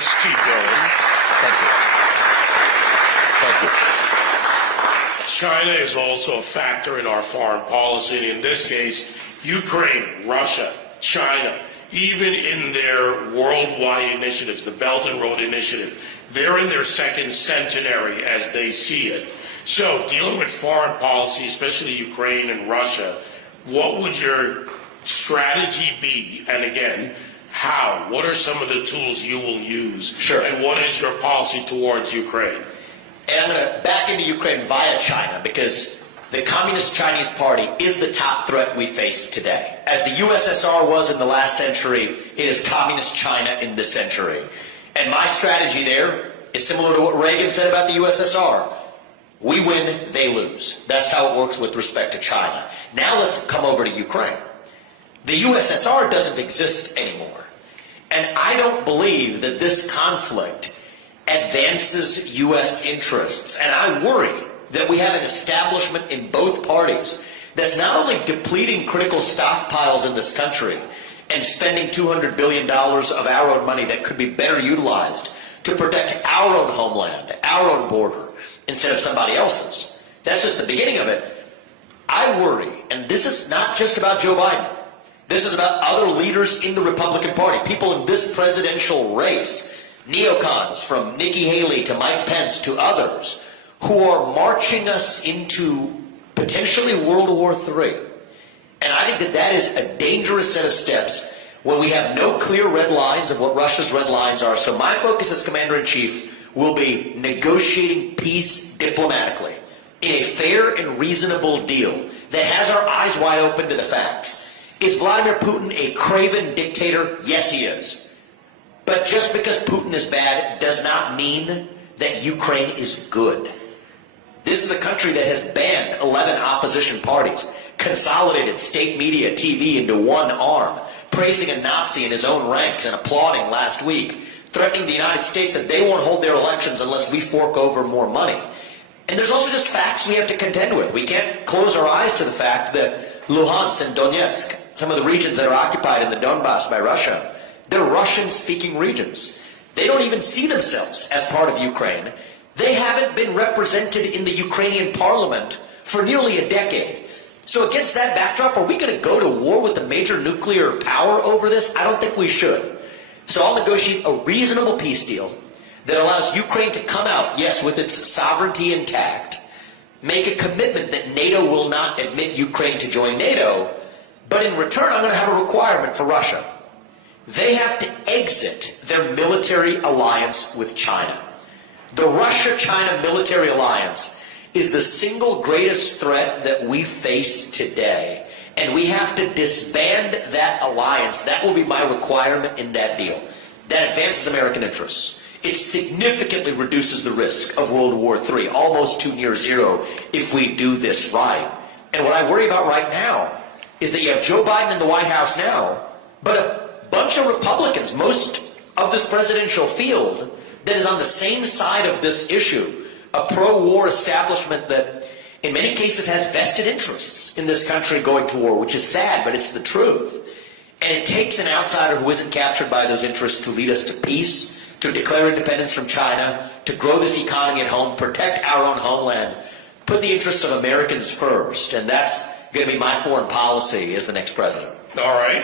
Let's keep going. Thank you. Thank you. China is also a factor in our foreign policy. In this case, Ukraine, Russia, China, even in their worldwide initiatives, the Belt and Road Initiative, they're in their second centenary as they see it. So dealing with foreign policy, especially Ukraine and Russia, what would your strategy be? And again, how? What are some of the tools you will use? Sure. And what is your policy towards Ukraine? And I'm going to back into Ukraine via China, because the Communist Chinese Party is the top threat we face today. As the USSR was in the last century, it is Communist China in this century. And my strategy there is similar to what Reagan said about the USSR. We win, they lose. That's how it works with respect to China. Now let's come over to Ukraine. The USSR doesn't exist anymore. And I don't believe that this conflict advances U.S. interests. And I worry that we have an establishment in both parties that's not only depleting critical stockpiles in this country and spending $200 billion of our own money that could be better utilized to protect our own homeland, our own border, instead of somebody else's. That's just the beginning of it. I worry, and this is not just about Joe Biden. This is about other leaders in the Republican Party, people in this presidential race, neocons from Nikki Haley to Mike Pence to others, who are marching us into potentially World War III. And I think that that is a dangerous set of steps when we have no clear red lines of what Russia's red lines are. So my focus as Commander-in-Chief will be negotiating peace diplomatically in a fair and reasonable deal that has our eyes wide open to the facts. Is Vladimir Putin a craven dictator? Yes, he is. But just because Putin is bad does not mean that Ukraine is good. This is a country that has banned 11 opposition parties, consolidated state media TV into one arm, praising a Nazi in his own ranks and applauding last week, threatening the United States that they won't hold their elections unless we fork over more money. And there's also just facts we have to contend with. We can't close our eyes to the fact that Luhansk and Donetsk, some of the regions that are occupied in the Donbass by Russia, they're Russian-speaking regions. They don't even see themselves as part of Ukraine. They haven't been represented in the Ukrainian parliament for nearly a decade. So against that backdrop, are we going to go to war with the major nuclear power over this? I don't think we should. So I'll negotiate a reasonable peace deal that allows Ukraine to come out, yes, with its sovereignty intact, make a commitment that NATO will not admit Ukraine to join NATO, but in return, I'm going to have a requirement for Russia. They have to exit their military alliance with China. The Russia-China military alliance is the single greatest threat that we face today. And we have to disband that alliance. That will be my requirement in that deal. That advances American interess. It significantly reduces the risk of World War III, almost to near zero, if we do this right. And what I worry about right now is that you have Joe Biden in the White House now, but a bunch of Republicans, most of this presidential field, that is on the same side of this issue, a pro-war establishment that in many cases has vested interests in this country going to war, which is sad, but it's the truth. And it takes an outsider who isn't captured by those interests to lead us to peace, to declare independence from China, to grow this economy at home, protect our own homeland, put the interests of Americans first. And that's going to be my foreign policy as the next president. All right.